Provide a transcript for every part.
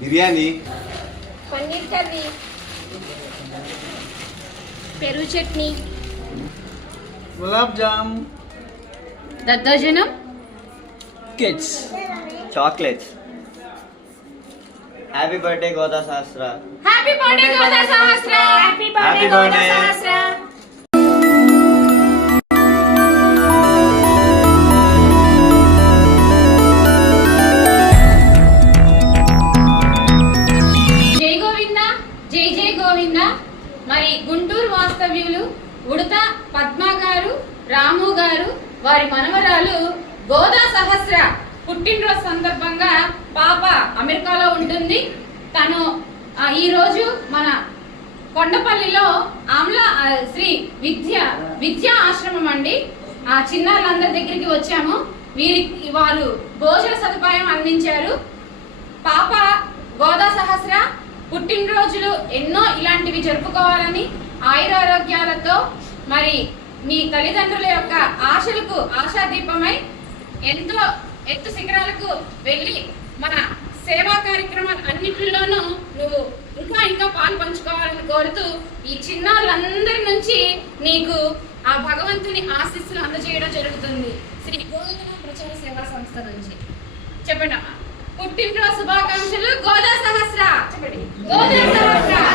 Biryani paneer curry పెరుగు చట్నీ గులాబ్ జామ్ దద్దోజనం kids chocolates happy birthday Goda Shastra happy birthday Goda Sahasra happy Happy birthday. జై జై జై గోవింద. మరి గుంటూరు వాస్తవ్యులు ఉడత పద్మ గారు రాము గారు వారి మనవరాలు గోదా సహస్ర పుట్టినరోజు సందర్భంగా పాప అమెరికాలో ఉంటుంది. తను ఈరోజు ఈ రోజు మన కొండపల్లిలో ఆమ్ల శ్రీ విద్య విద్యా ఆశ్రమం అండి. ఆ చిన్నారులందరి దగ్గరికి వచ్చాము. వీరికి వారు భోజన సదుపాయం అందించారు. పాప గోదా సహస్ర పుట్టినరోజులు ఎన్నో ఇలాంటివి జరుపుకోవాలని ఆయురారోగ్యాలతో మరి మీ తల్లిదండ్రుల యొక్క ఆశలకు ఆశాదీపమై ఎంతో ఎత్తు శిఖరాలకు వెళ్ళి మన సేవా కార్యక్రమాలు అన్నింటిలోనూ నువ్వు ఇంకా ఇంకా పాలు పంచుకోవాలని కోరుతూ ఈ చిన్నారులందరి నుంచి నీకు ఆ భగవంతుని ఆశీస్సులు అందజేయడం జరుగుతుంది. శ్రీ గోవింద ప్రచార సేవా సంస్థ నుంచి. చెప్పండి అమ్మా పుట్టినరోజు శుభాకాంక్షలు. గోదా సహస్ర. గోదా సహస్ర.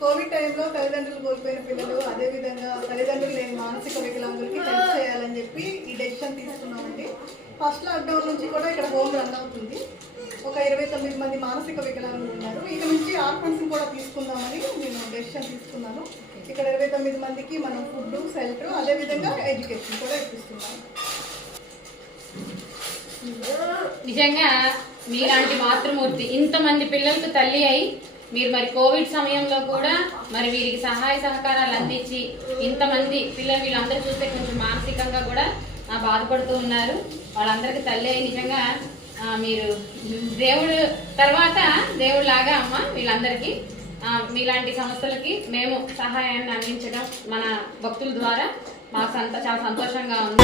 కోవిడ్ టైంలో తల్లిదండ్రులు కోల్పోయిన పిల్లలు అదేవిధంగా తల్లిదండ్రులు లేని మానసిక వికలాంగులకి హెల్ప్ చేయాలని చెప్పి ఈ డెసిషన్ తీసుకున్నామండి. ఫస్ట్ లాక్డౌన్ నుంచి కూడా ఇక్కడ హోమ్ రన్ అవుతుంది. ఒక ఇరవై తొమ్మిది మంది మానసిక వికలాంగులు ఉన్నారు. ఇక నుంచి ఆర్ఫన్స్ కూడా తీసుకుందామని నేను డెసిషన్ తీసుకున్నాను. ఇక్కడ ఇరవై తొమ్మిది మందికి మనం ఫుడ్ సెల్టర్ అదేవిధంగా ఎడ్యుకేషన్ కూడా ఇప్పిస్తున్నాము నిజంగా మీలాంటి మాతృమూర్తి ఇంతమంది పిల్లలకు తల్లి అయి మీరు మరి కోవిడ్ సమయంలో కూడా మరి వీరికి సహాయ సహకారాలు అందించి ఇంతమంది పిల్లలు వీళ్ళందరూ చూస్తే కొంచెం మానసికంగా కూడా బాధపడుతూ ఉన్నారు. వాళ్ళందరికీ తల్లి అయి నిజంగా మీరు దేవుడు తర్వాత దేవుడు లాగా అమ్మ వీళ్ళందరికీ మీలాంటి సంస్థలకి మేము సహాయాన్ని అందించడం మన భక్తుల ద్వారా మాకు సంత చాలా సంతోషంగా ఉంది.